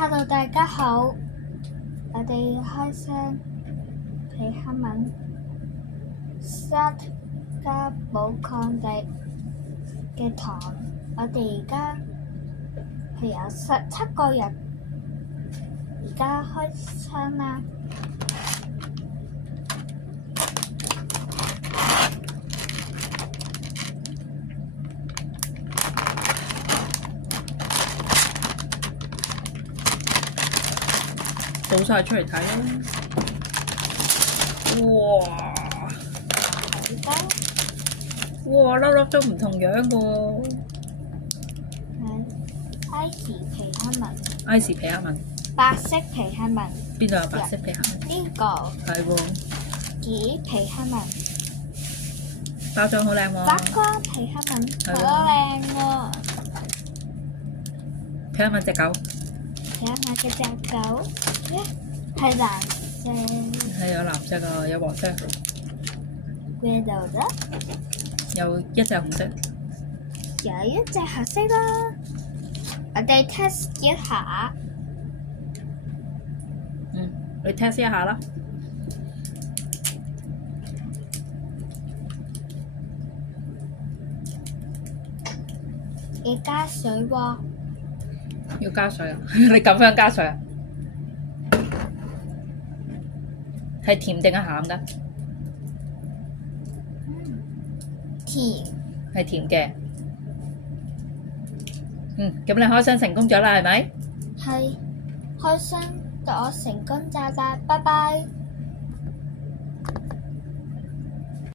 Hello，大家好，我哋開聲皮克敏 Start 加寶礦力嘅堂，我哋而家係有17個人，而家開聲啦。倒晒出嚟睇啦！哇！哇，粒粒都唔同樣嘅喎。Icy 皮克敏 Icy 皮克敏，白色皮克敏，邊度有白色皮克敏？呢個係喎，紫皮克敏，包裝好靚喎。白光皮克敏係喎好靚喎。皮克敏隻狗皮克敏嘅隻狗係藍色，係有藍色啊，有黃色，邊度咧？有一隻紅色。有一隻黑色啦。我哋 test 一下，你 test 一下啦。要加水喎。要加水啊！你咁樣加水啊？係甜定係鹹㗎？甜。係甜嘅。咁你開箱成功咗啦，係咪？係，開箱我成功咗啦，拜拜。